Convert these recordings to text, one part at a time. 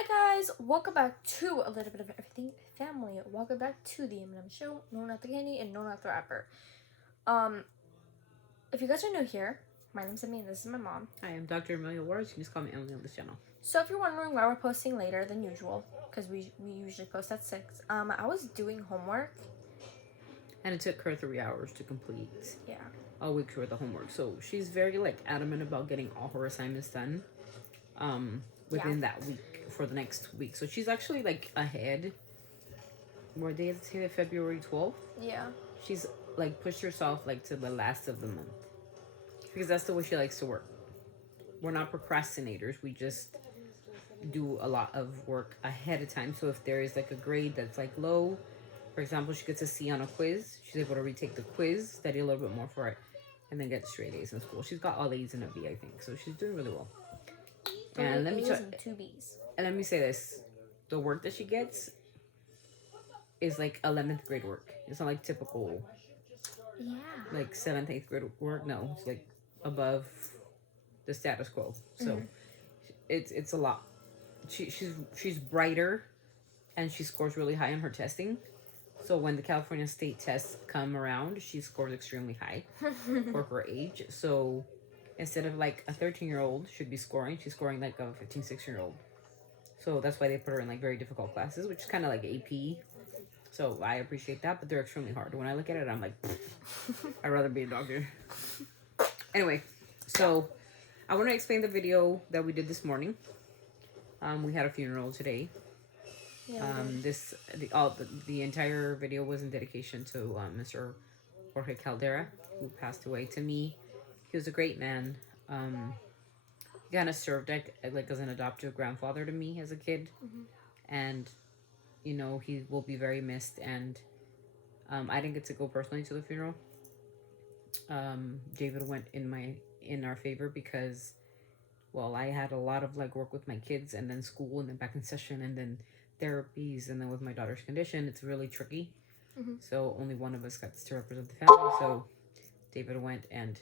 Hi guys, welcome back to a little bit of everything family. Welcome back to the M&M show. No, not the candy, and no, not the rapper. If you guys are new here, my name's Emily and this is my mom. Hi, I'm Dr. Amelia Ward. You can just call me Emily on this channel. So if you're wondering why we're posting later than usual, because we usually post at 6, I was doing homework. And it took her 3 hours to complete Yeah. a week's worth of homework. So she's very adamant about getting all her assignments done within that week for the next week. So she's actually ahead. What day is it today? February 12th? Yeah. She's pushed herself to the last of the month. Because that's the way she likes to work. We're not procrastinators. We just do a lot of work ahead of time. So if there is a grade that's low, for example, she gets a C on a quiz, she's able to retake the quiz, study a little bit more for it, and then get straight A's in school. She's got all A's and a B, I think. So she's doing really well. And let me A's and 2 B's. And let me say this. The work that she gets is 11th grade work. It's not typical 7th, 8th grade work. No, it's above the status quo. So it's a lot. She's brighter and she scores really high on her testing. So when the California state tests come around, she scores extremely high for her age. So instead of a 13-year-old should be scoring, she's scoring a 15, 16-year-old. So that's why they put her in very difficult classes, which is kind of like AP. So I appreciate that, but they're extremely hard. When I look at it, I'm like, I'd rather be a doctor. Anyway, so I want to explain the video that we did this morning. We had a funeral today. Yeah, the entire video was in dedication to Mr. Jorge Caldera, who passed away. To me, he was a great man. He kind of served as an adoptive grandfather to me as a kid, and he will be very missed. And I didn't get to go personally to the funeral. David went in our favor because, well, I had a lot of work with my kids, and then school, and then back in session, and then therapies, and then with my daughter's condition, it's really tricky. So only one of us got to represent the family. So David went, and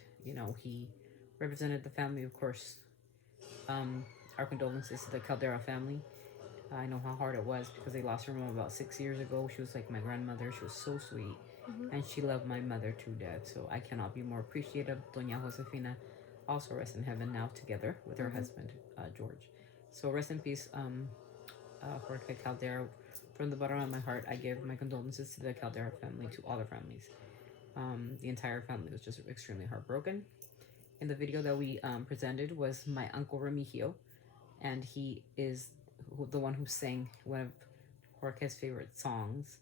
he represented the family. Of course, our condolences to the Caldera family. I know how hard it was because they lost her mom about 6 years ago. She was like my grandmother. She was so sweet, and she loved my mother to death. So I cannot be more appreciative. Doña Josefina also rests in heaven now, together with her husband George. So rest in peace, Jorge Caldera. From the bottom of my heart, I give my condolences to the Caldera family, to all their families. The entire family was just extremely heartbroken. And the video that we presented was my Uncle Remigio, and he is the one who sang one of Jorge's favorite songs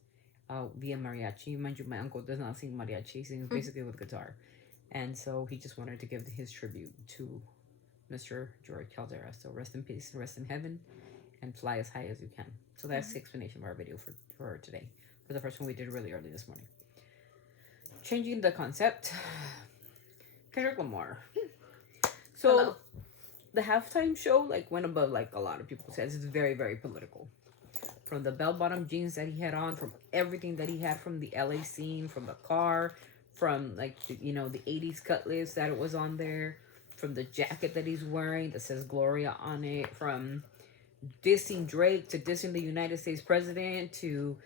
via mariachi. Mind you, my uncle does not sing mariachi. He sings basically with guitar. And so he just wanted to give his tribute to Mr. George Caldera. So rest in peace, rest in heaven, and fly as high as you can. So that's the explanation of our video for today. For the first one we did really early this morning. Changing the concept. Kendrick Lamar. So Hello. The halftime show went above a lot of people said. It's very, very political. From the bell-bottom jeans that he had on, from everything that he had, from the LA scene, from the car, from the 80s cutlass that it was on there, from the jacket that he's wearing that says Gloria on it, from dissing Drake to dissing the United States president to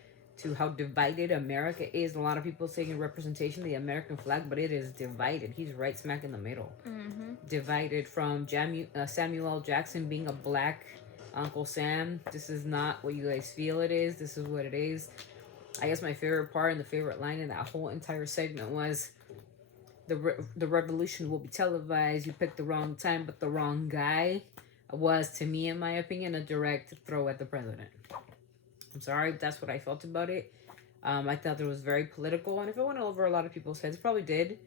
how divided America is. A lot of people saying representation of the American flag, but it is divided. He's right smack in the middle. Divided from Samuel L. Jackson being a black Uncle Sam. This is not what you guys feel it is. This is what it is. I guess my favorite part and the favorite line in that whole entire segment was the revolution will be televised. You picked the wrong time, but the wrong guy. Was, to me, in my opinion, a direct throw at the president. I'm sorry, that's what I felt about it. I thought it was very political, and if it went over a lot of people's heads, it probably did.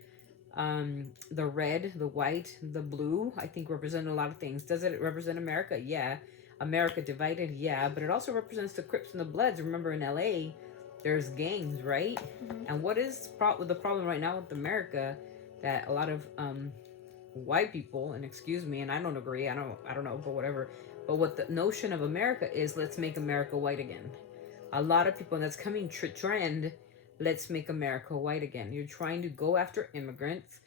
The red, the white, the blue, I think represent a lot of things. Does it represent America? Yeah. America divided? Yeah. But it also represents the Crips and the Bloods. Remember, in LA, there's gangs, right? And what is the problem right now with America? That a lot of white people, and excuse me, and I don't agree, I don't know, but whatever, but what the notion of America is, let's make America white again. A lot of people, and that's coming trend, let's make America white again. You're trying to go after immigrants.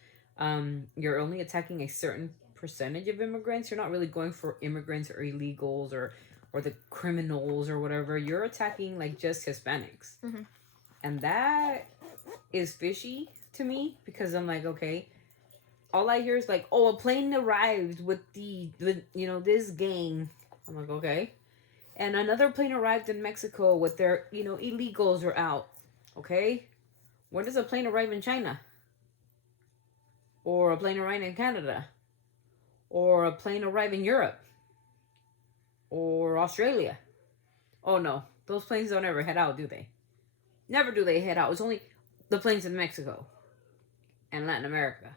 You're only attacking a certain percentage of immigrants. You're not really going for immigrants or illegals or or the criminals or whatever. You're attacking like just Hispanics. Mm-hmm. And that is fishy to me because I'm like, okay, all I hear is like, oh, a plane arrived with this gang. I'm like, okay. And another plane arrived in Mexico with their, illegals are out. Okay. When does a plane arrive in China? Or a plane arrive in Canada? Or a plane arrive in Europe? Or Australia? Oh no, those planes don't ever head out, do they? Never do they head out. It's only the planes in Mexico and Latin America.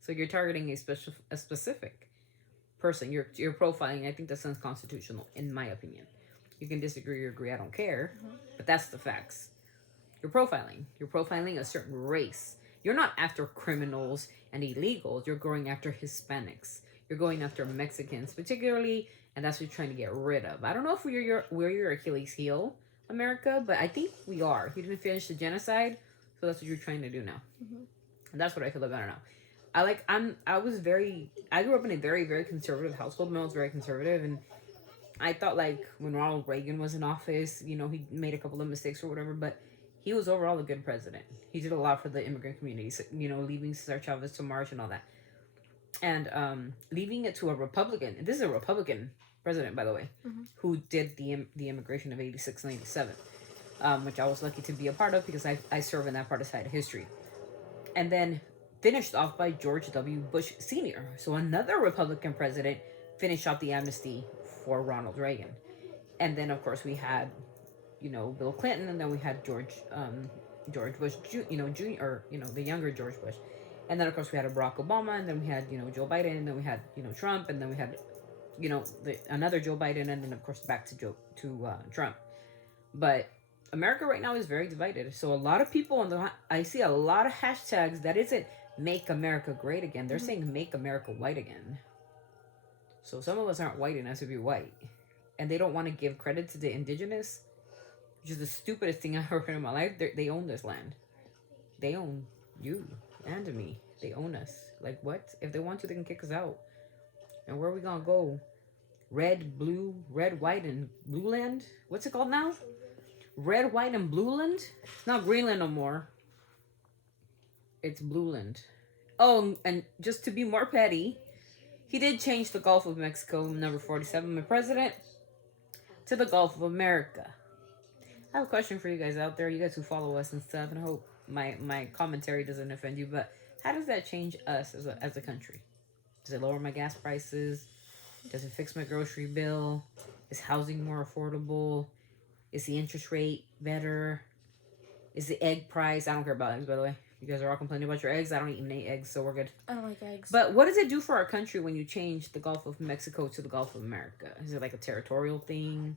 So you're targeting a specific person. You're profiling. I think that's unconstitutional, in my opinion. You can disagree or agree. I don't care, but that's the facts. You're profiling. You're profiling a certain race. You're not after criminals and illegals. You're going after Hispanics. You're going after Mexicans, particularly, and that's what you're trying to get rid of. I don't know if we're your Achilles heel, America, but I think we are. You didn't finish the genocide, so that's what you're trying to do now. Mm-hmm. And that's what I feel about it now. I grew up in a very, very conservative household. My mom was very conservative, and I thought like when Ronald Reagan was in office, he made a couple of mistakes or whatever, but he was overall a good president. He did a lot for the immigrant communities, leaving Cesar Chavez to march and all that. And leaving it to a Republican. This is a Republican president, by the way, who did the immigration of 86 and 87, which I was lucky to be a part of because I serve in that part of side of history. And then finished off by George W. Bush Sr. So another Republican president finished off the amnesty for Ronald Reagan. And then, of course, we had, Bill Clinton, and then we had George Bush, Jr., or, the younger George Bush. And then, of course, we had Barack Obama, and then we had, Joe Biden, and then we had, Trump, and then we had, another Joe Biden, and then, of course, back to Trump. But America right now is very divided. So a lot of people I see a lot of hashtags that isn't make America great again. They're saying make America white again. So some of us aren't white enough to be white. And they don't want to give credit to the indigenous, which is the stupidest thing I've ever heard in my life. They own this land. They own you and me. They own us. Like what? If they want to, they can kick us out. And where are we going to go? Red, white, and blue land? What's it called now? Red, white, and blue land? It's not Greenland no more. It's blue land. Oh, and just to be more petty, he did change the Gulf of Mexico, number 47, my president, to the Gulf of America. I have a question for you guys out there, you guys who follow us and stuff, and I hope my commentary doesn't offend you, but how does that change us as a country? Does it lower my gas prices? Does it fix my grocery bill? Is housing more affordable? Is the interest rate better? Is the egg price? I don't care about eggs, by the way. You guys are all complaining about your eggs. I don't even eat eggs, so we're good. I don't like eggs. But what does it do for our country when you change the Gulf of Mexico to the Gulf of America? Is it like a territorial thing?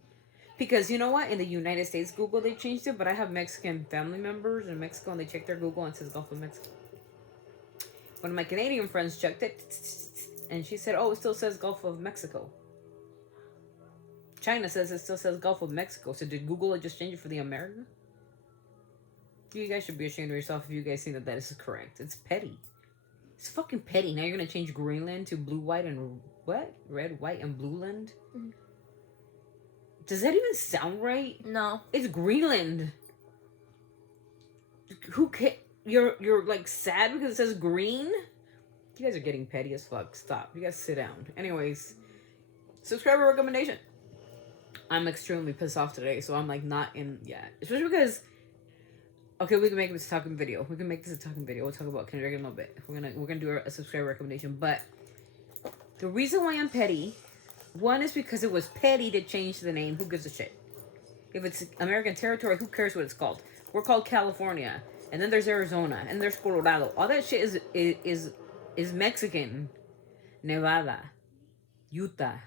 Because you know what? In the United States Google, they changed it, but I have Mexican family members in Mexico, and they check their Google and it says Gulf of Mexico. One of my Canadian friends checked it, and she said, oh, it still says Gulf of Mexico. China says it still says Gulf of Mexico. So did Google just change it for the America? You guys should be ashamed of yourself if you guys think that is correct. It's petty. It's fucking petty. Now you're going to change Greenland to blue, white, and what? Red, white, and blue land? Mm-hmm. Does that even sound right? No. It's Greenland. Who you're like sad because it says green? You guys are getting petty as fuck. Stop. You guys sit down. Anyways, subscriber recommendation. I'm extremely pissed off today, so I'm like not in yet. Especially because, okay, we can make this a talking video. We'll talk about Kendrick in a little bit. We're gonna do a subscriber recommendation. But the reason why I'm petty, one is because it was petty to change the name. Who gives a shit? If it's American territory, who cares what it's called? We're called California, and then there's Arizona, and there's Colorado. All that shit is Mexican. Nevada, Utah,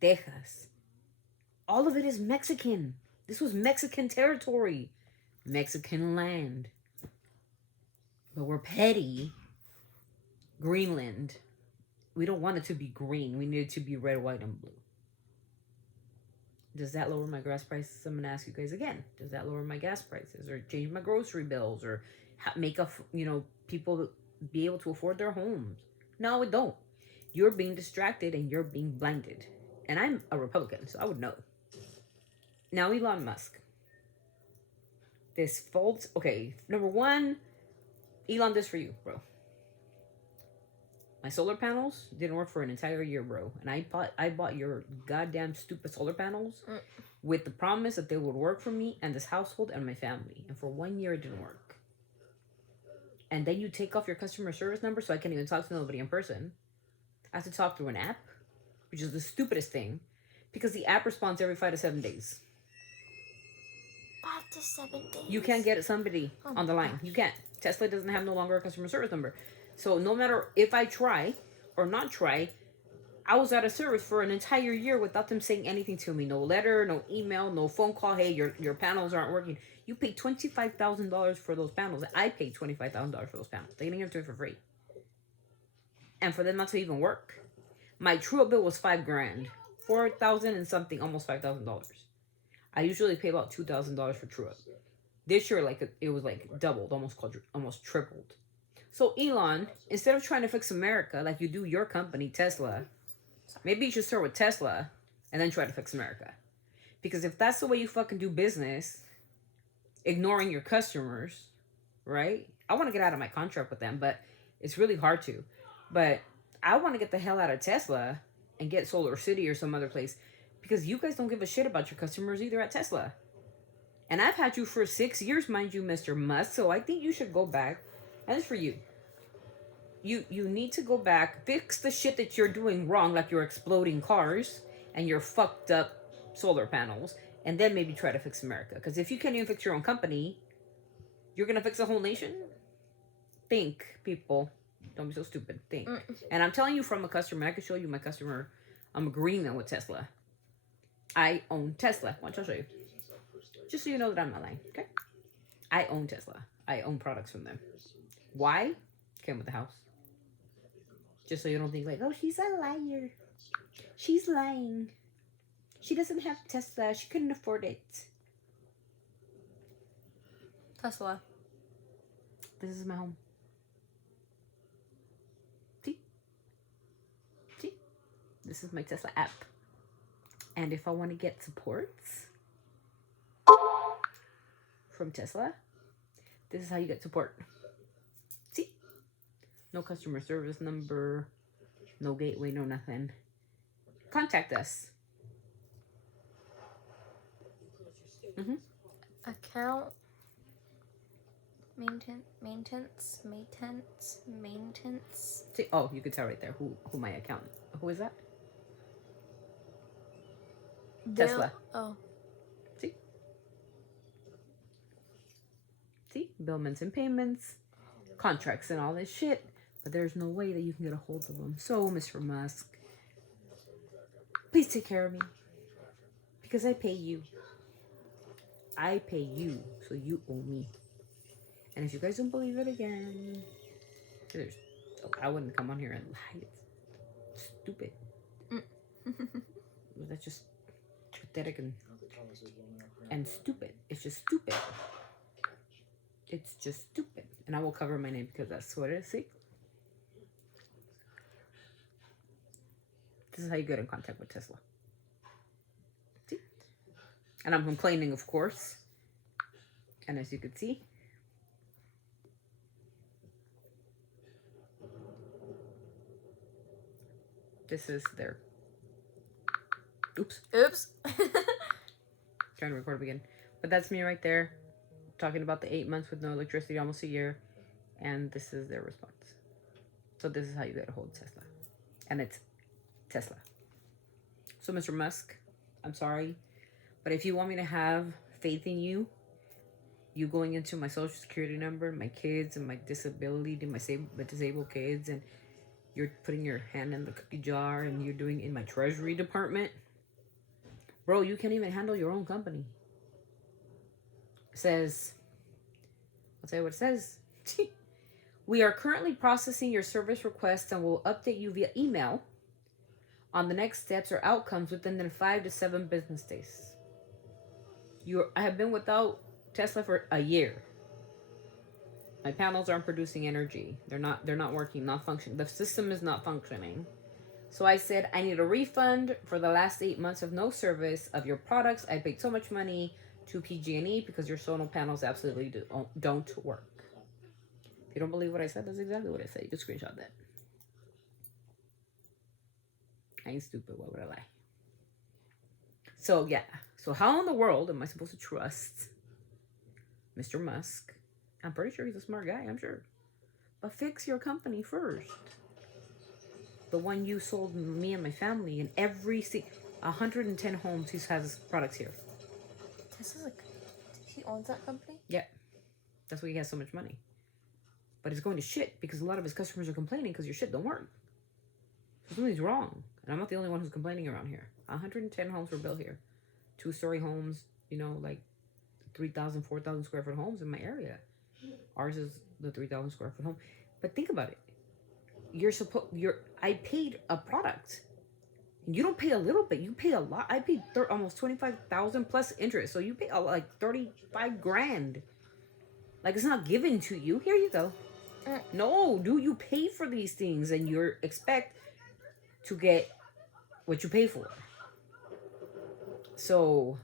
Texas. All of it is Mexican. This was Mexican territory. Mexican land. But we're petty. Greenland. We don't want it to be green. We need it to be red, white, and blue. Does that lower my gas prices? I'm going to ask you guys again. Does that lower my gas prices? Or change my grocery bills? Or make people be able to afford their homes? No, it don't. You're being distracted and you're being blinded. And I'm a Republican, so I would know. Now, Elon Musk. This fault. Okay, number one, Elon, this for you, bro. My solar panels didn't work for an entire year, bro. And I bought your goddamn stupid solar panels with the promise that they would work for me and this household and my family. And for 1 year, it didn't work. And then you take off your customer service number, so I can't even talk to nobody in person. I have to talk through an app, which is the stupidest thing, because the app responds every 5 to 7 days. 5 to 7 days. You can't get somebody on the line. You can't. Tesla doesn't have no longer a customer service number. So no matter if I try or not try, I was out of service for an entire year without them saying anything to me. No letter, no email, no phone call. Hey, your panels aren't working. You paid $25,000 for those panels. I paid $25,000 for those panels. They didn't give it to me for free. And for them not to even work. My true bill was $5,000. $4,000 and something, almost $5,000. I usually pay about $2,000 for true up. This year, it was doubled, almost tripled. So Elon, instead of trying to fix America like you do your company, Tesla, maybe you should start with Tesla and then try to fix America. Because if that's the way you fucking do business, ignoring your customers, right? I want to get out of my contract with them, but it's really hard to. But I want to get the hell out of Tesla and get Solar City or some other place, because you guys don't give a shit about your customers either at Tesla. And I've had you for 6 years, mind you, Mr. Musk. So I think you should go back. And it's for you. You need to go back, fix the shit that you're doing wrong, like your exploding cars and your fucked up solar panels, and then maybe try to fix America. Because if you can't even fix your own company, you're going to fix the whole nation? Think, people. Don't be so stupid. Think. And I'm telling you from a customer. I can show you my customer agreement with Tesla. I own Tesla. Watch, I'll show you. Just so you know that I'm not lying, okay? I own Tesla. I own products from them. Why? Came with the house. Just so you don't think oh, she's a liar. She's lying. She doesn't have Tesla. She couldn't afford it. Tesla. This is my home. See? See? This is my Tesla app. And if I want to get supports from Tesla, this is how you get support. See? No customer service number, no gateway, no nothing. Contact us. Account. Maintenance. See, oh, you could tell right there who my account. Who is that? Tesla. Oh. See? Billments and payments, contracts and all this shit. But there's no way that you can get a hold of them. So, Mr. Musk, please take care of me. Because I pay you. I pay you, so you owe me. And if you guys don't believe it again, I wouldn't come on here and lie. It's stupid. That's just pathetic and stupid. It's just stupid. It's just stupid. And I will cover my name because that's what it is. See? This is how you get in contact with Tesla. See? And I'm complaining, of course. And as you can see, this is their... Oops. Trying to record again. But that's me right there. Talking about the 8 months with no electricity, almost a year. And this is their response. So this is how you get a hold of Tesla. And it's Tesla. So Mr. Musk, I'm sorry. But if you want me to have faith in you, you going into my social security number, my kids and my disability, my disabled kids, and you're putting your hand in the cookie jar and you're doing in my treasury department. Bro, you can't even handle your own company. It says, I'll tell you what it says. We are currently processing your service request and will update you via email on the next steps or outcomes within the 5 to 7 business days. I have been without Tesla for a year. My panels aren't producing energy. They're not working, not functioning. The system is not functioning. So I said, I need a refund for the last 8 months of no service of your products. I paid so much money to PG&E because your solar panels absolutely don't work. If you don't believe what I said, that's exactly what I said. You can screenshot that. I ain't stupid. Why would I lie? So, yeah. So how in the world am I supposed to trust Mr. Musk? I'm pretty sure he's a smart guy. I'm sure. But fix your company first. The one you sold me and my family in 110 homes he has products here. Tesla's like, he owns that company? Yeah. That's why he has so much money. But it's going to shit because a lot of his customers are complaining because your shit don't work. So something's wrong. And I'm not the only one who's complaining around here. 110 homes were built here. 2-story homes, like 3,000, 4,000 square foot homes in my area. Ours is the 3,000 square foot home. But think about it. I paid a product. You don't pay a little bit. You pay a lot. I paid almost 25,000 plus interest. So you pay like 35 grand. Like, it's not given to you. Here you go. No, dude, you pay for these things and you expect to get what you pay for. So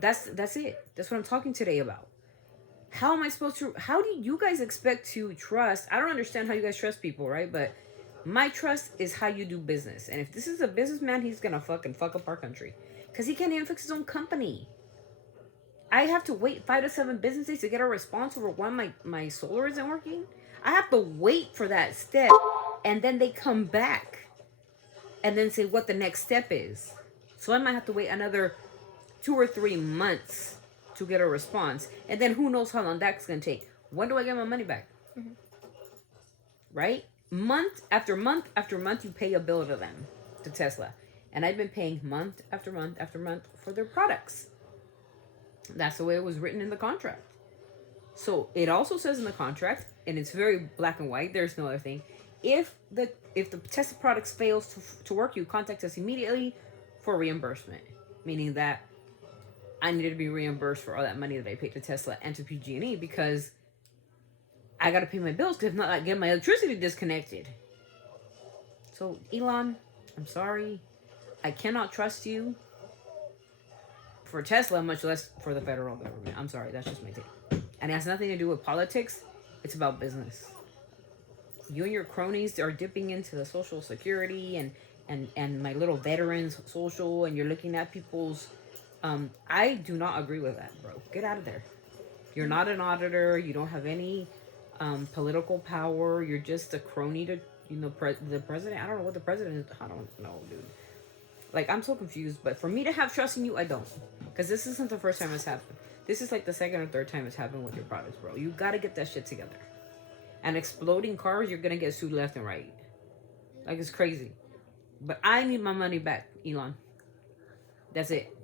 that's it. That's what I'm talking today about. How do you guys expect to trust? I don't understand how you guys trust people, right? But my trust is how you do business. And if this is a businessman, he's gonna fuck up our country. Because he can't even fix his own company. I have to wait 5 to 7 business days to get a response over why my solar isn't working. I have to wait for that step. And then they come back. And then say what the next step is. So I might have to wait another 2 or 3 months to get a response. And then who knows how long that's going to take. When do I get my money back? Mm-hmm. Right? Month after month after month, you pay a bill to them, to Tesla. And I've been paying month after month after month for their products. That's the way it was written in the contract. So it also says in the contract, and it's very black and white, there's no other thing. If the Tesla products fails to work, you contact us immediately for reimbursement. Meaning that I needed to be reimbursed for all that money that I paid to Tesla and to PG&E because I got to pay my bills because if not, I get my electricity disconnected. So, Elon, I'm sorry. I cannot trust you for Tesla, much less for the federal government. I'm sorry. That's just my take. And it has nothing to do with politics. It's about business. You and your cronies are dipping into the Social Security and my little veterans social, and you're looking at people's... I do not agree with that, bro. Get out of there. You're not an auditor. You don't have any political power. You're just a crony to, the president. I don't know what the president is. I don't know, dude. Like, I'm so confused. But for me to have trust in you, I don't. Because this isn't the first time it's happened. This is like the second or third time it's happened with your products, bro. You got to get that shit together. And exploding cars, you're going to get sued left and right. Like, it's crazy. But I need my money back, Elon. That's it.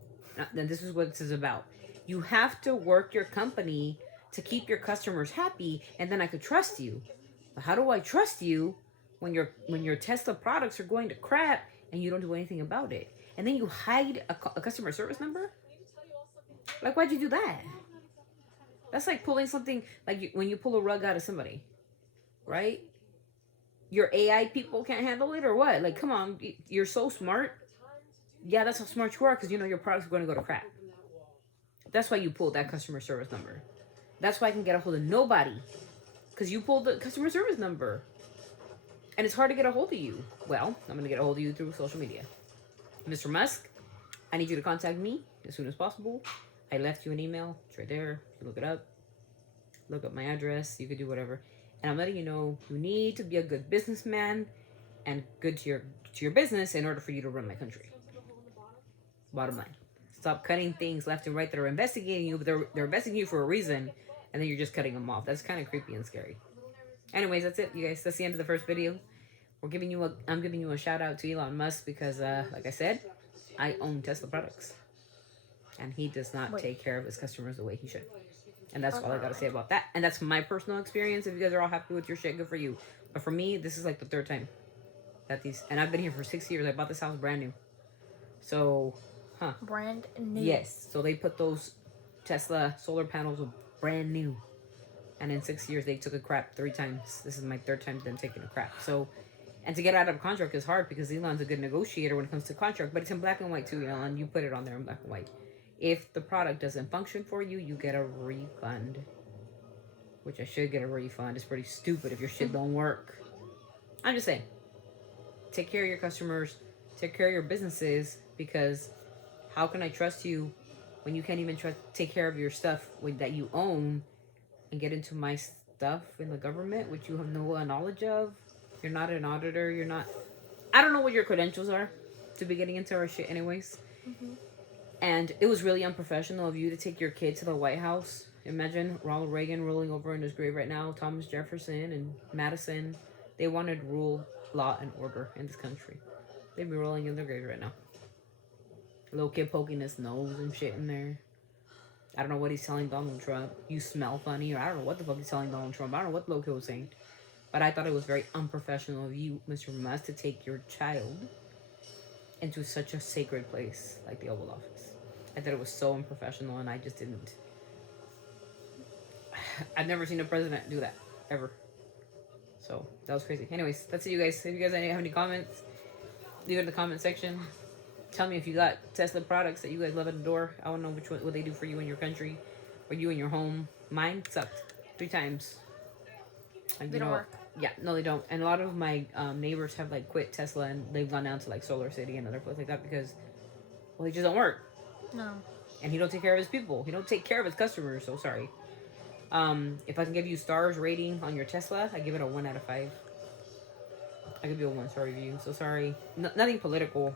Then this is what this is about. You have to work your company to keep your customers happy, and then I could trust you. But how do I trust you when your Tesla products are going to crap and you don't do anything about it? And then you hide a customer service number? Like, why'd you do that? That's like pulling something, like when you pull a rug out of somebody, right? Your AI people can't handle it or what? Like, come on, you're so smart. Yeah, that's how smart you are because you know your product's going to go to crap. That's why you pulled that customer service number. That's why I can get a hold of nobody. Because you pulled the customer service number. And it's hard to get a hold of you. Well, I'm going to get a hold of you through social media. Mr. Musk, I need you to contact me as soon as possible. I left you an email. It's right there. You look it up. Look up my address. You could do whatever. And I'm letting you know you need to be a good businessman and good to your business in order for you to run my country. Bottom line. Stop cutting things left and right that are investigating you, but they're investigating you for a reason, and then you're just cutting them off. That's kind of creepy and scary. Anyways, that's it, you guys. That's the end of the first video. I'm giving you a shout out to Elon Musk because, like I said, I own Tesla products, and he does not take care of his customers the way he should. And that's all I gotta say about that. And that's my personal experience. If you guys are all happy with your shit, good for you. But for me, this is like the third time that and I've been here for 6 years. I bought this house brand new. So, Brand new. Yes. So they put those Tesla solar panels brand new. And in 6 years, they took a crap 3 times. This is my third time them taking a crap. So And to get out of a contract is hard because Elon's a good negotiator when it comes to contract, but it's in black and white too, Elon. You put it on there in black and white. If the product doesn't function for you, you get a refund. Which I should get a refund. It's pretty stupid if your shit don't work. I'm just saying. Take care of your customers. Take care of your businesses, because how can I trust you when you can't even take care of your stuff that you own and get into my stuff in the government, which you have no knowledge of? You're not an auditor. You're not. I don't know what your credentials are to be getting into our shit, anyways. Mm-hmm. And it was really unprofessional of you to take your kid to the White House. Imagine Ronald Reagan rolling over in his grave right now, Thomas Jefferson and Madison. They wanted rule, law, and order in this country. They'd be rolling in their grave right now. A little kid poking his nose and shit in there. I don't know what he's telling Donald Trump. You smell funny, or I don't know what the fuck he's telling Donald Trump. I don't know what the little kid was saying. But I thought it was very unprofessional of you, Mr. Musk, to take your child into such a sacred place like the Oval Office. I thought it was so unprofessional, and I just didn't. I've never seen a president do that, ever. So, that was crazy. Anyways, that's it, you guys. If you guys have any comments, leave it in the comment section. Tell me if you got Tesla products that you guys love and adore. I want to know what they do for you in your country, or you in your home. Mine sucked 3 times. They don't work. Yeah, no, they don't. And a lot of my neighbors have like quit Tesla, and they've gone down to like Solar City and other places like that because, well, they just don't work. No. And he don't take care of his people. He don't take care of his customers. So sorry. If I can give you stars rating on your Tesla, I give it a 1 out of 5. I give you a 1-star review. So sorry. Nothing political.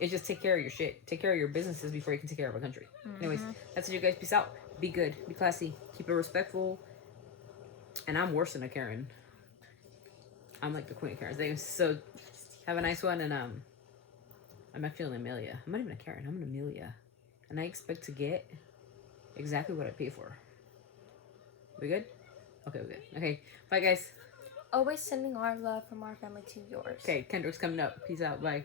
It's just take care of your shit. Take care of your businesses before you can take care of a country. Mm-hmm. Anyways, that's it, you guys. Peace out. Be good. Be classy. Keep it respectful. And I'm worse than a Karen. I'm like the queen of Karens. So have a nice one. And I'm actually an Amelia. I'm not even a Karen. I'm an Amelia. And I expect to get exactly what I pay for. We good? Okay, we good. Okay, bye guys. Always sending our love from our family to yours. Okay, Kendrick's coming up. Peace out. Bye.